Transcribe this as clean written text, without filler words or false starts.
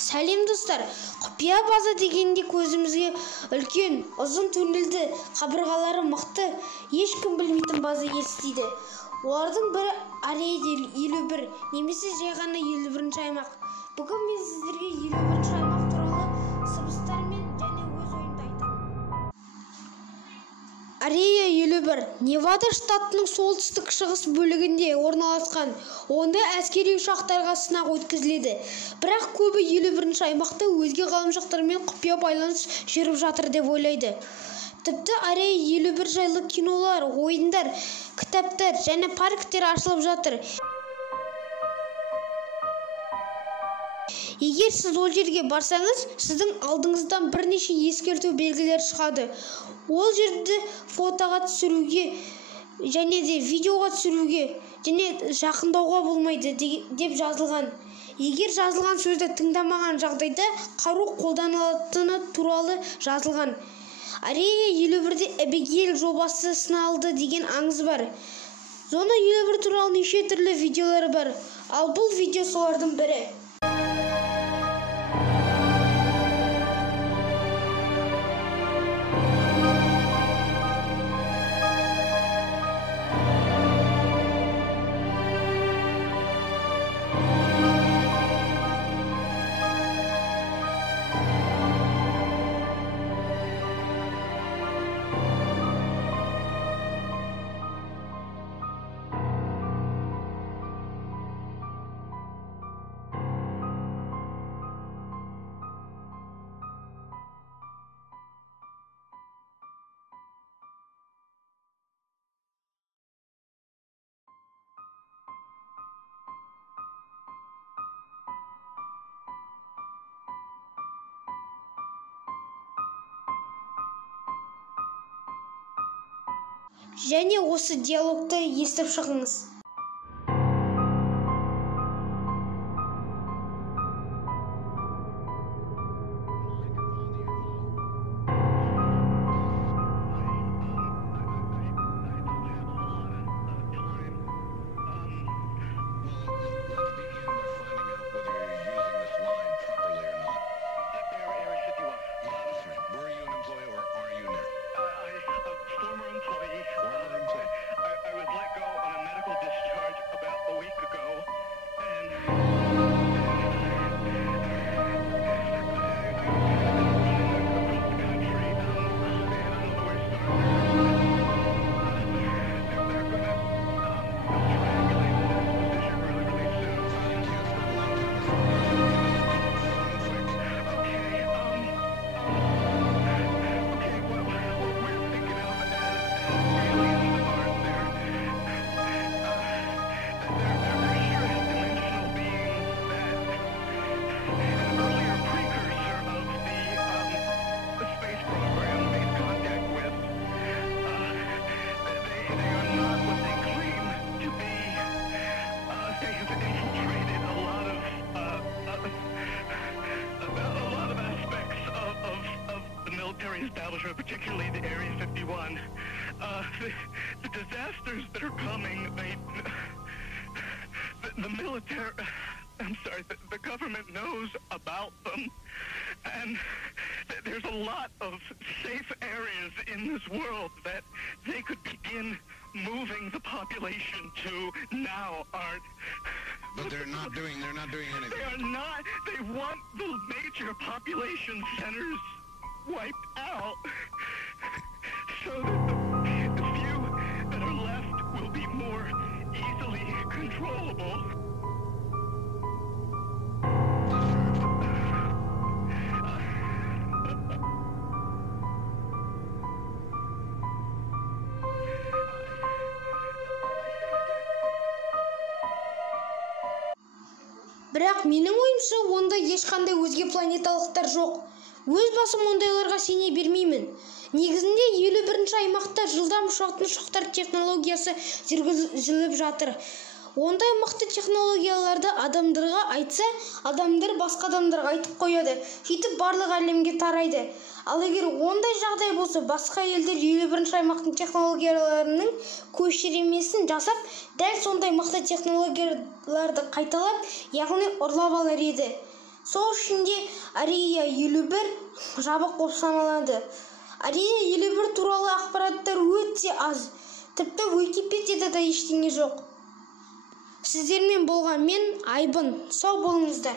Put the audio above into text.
Сәлем достар, құпия база дегенде көзімізге үлкен, ұзын туннельді, қабырғалары мықты, ешкім білмейтін база елестейді. Олардың бірі Арея 51, немесе жай ғана 51-ші аймақ. Бүгін мен сіздерге 51-ші аймақ туралы сыбыстармен және өз ойымды айтамын. Арея 51 Невада штатының солтүстік-шығыс бөлігінде орналасқан. Онда әскери ұшақтарға сынақ өткізіледі. Бірақ көбі 51-ші аймақта өзге ғаламшақтармен құпия байланыс жүріп жатыр деп ойлайды. Тіпті Арея 51 жайлы кинолар, ойындар, кітаптар және парктер ашылып жатыр. Егер сіз ол жерге барсаңыз, сіздің алдыңыздан бірнеше ескерту белгілері шығады. Ол жерді фотоға түсіруге және де видеоға түсіруге және жақындауға болмайды деп жазылған. Егер жазылған сөзді тыңдамаған жағдайда қару қолданылатыны туралы жазылған. Арея 51-де Эбигейл жобасы сыналды деген аңыз бар. Зона 51 туралы неше түрлі видеолары бар, ал бұл видео солардың бірі. Және осы диалогты естіп шығыңыз. Establishment, particularly the Area 51. The disasters that are coming, the military, the government knows about them, and there's a lot of safe areas in this world that they could begin moving the population to now, Art. But they're not doing anything. They are not. They want the major population centers wiped out so that the few that are left will be more easily controllable. Бірақ менің ойымша, онда ешқандай өзге планеталықтар жоқ. Өз басым ондайларға сене бермеймін. Негізінде 51-ші аймақта жылдам ұшақтар технологиясы жүргізіліп жатыр. Ондай мықты технологияларды адамдарға айтса, адамдар басқа адамдарға айтып қояды. Сөйтіп барлық әлемге тарайды. Ал егер ондай жағдай болса, басқа елдер 51-ші аймақтың технологияларының көшірмесін жасап, дәл сондай мықты технологияларды қайталап, яғни ұрлап алар еді. Сол ішінде Арея 51 жабық болып саналады. Арея 51 туралы ақпараттар өте аз. Тіпті Википедияда ештеңе жоқ. Сіздермен болған мен Айбын. Сау болыңыздар.